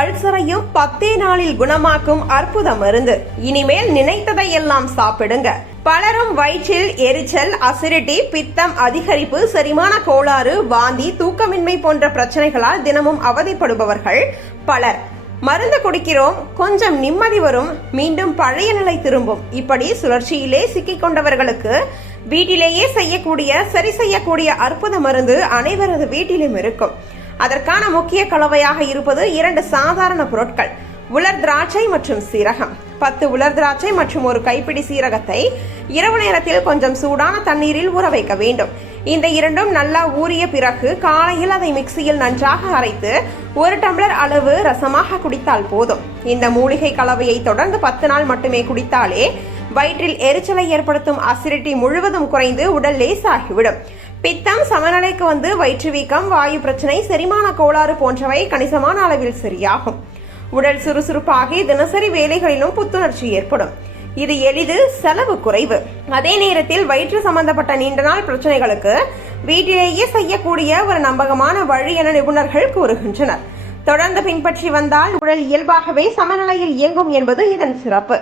அல்சரையும் 10 நாளில் குணமாக்கும் அற்புத மருந்து. இனிமேல் நினைத்ததை எல்லாம் சாப்பிடுங்க. பலரும் வயிற்றில் எரிச்சல், அசிடிட்டி, பித்தம் அதிகரிப்பு, செரிமான கோளாறு, வாந்தி, தூக்கமின்மை போன்ற பிரச்சனைகளால் தினமும் அவதிப்படுபவர்கள் பலர். மருந்து குடிக்கிறோம், கொஞ்சம் நிம்மதி வரும், மீண்டும் பழைய நிலை திரும்பும். இப்படி சுழற்சியிலே சிக்கிக் கொண்டவர்களுக்கு வீட்டிலேயே சரி செய்யக்கூடிய அற்புத மருந்து அனைவரது வீட்டிலும் இருக்கும். அதற்கான முக்கிய கலவையாக இருப்பது 2 சாதாரண பொருட்கள்: உலர் திராட்சை மற்றும் சீரகம். 10 உலர் திராட்சை மற்றும் ஒரு கைப்பிடி சீரகத்தை இரவு நேரத்தில் கொஞ்சம் சூடான தண்ணீரில் ஊற வைக்க வேண்டும். இந்த இரண்டும் நல்லா ஊறிய பிறகு காலையில் அதை மிக்சியில் நன்றாக அரைத்து 1 டம்ளர் அளவு ரசமாக குடித்தால் போதும். இந்த மூலிகை கலவையை தொடர்ந்து 10 நாள் மட்டுமே குடித்தாலே வயிற்றில் எரிச்சலை ஏற்படுத்தும் அசிடிட்டி முழுவதும் குறைந்து உடல் லேசாகிவிடும். பித்தம் சமநிலைக்கு வந்து வயிற்று வீக்கம், வாயு பிரச்சனை, செரிமான கோளாறு போன்றவை கணிசமான அளவில் சரியாகும். உடல் சுறுசுறுப்பாகி தினசரி வேலைகளிலும் புத்துணர்ச்சி ஏற்படும். இது எளிது, செலவு குறைவு. அதே நேரத்தில் வயிற்று சம்பந்தப்பட்ட நீண்ட நாள் பிரச்சனைகளுக்கு வீட்டிலேயே செய்யக்கூடிய ஒரு நம்பகமான வழி என நிபுணர்கள் கூறுகின்றனர். தொடர்ந்து பின்பற்றி வந்தால் உடல் இயல்பாகவே சமநிலையில் இயங்கும் என்பது இதன் சிறப்பு.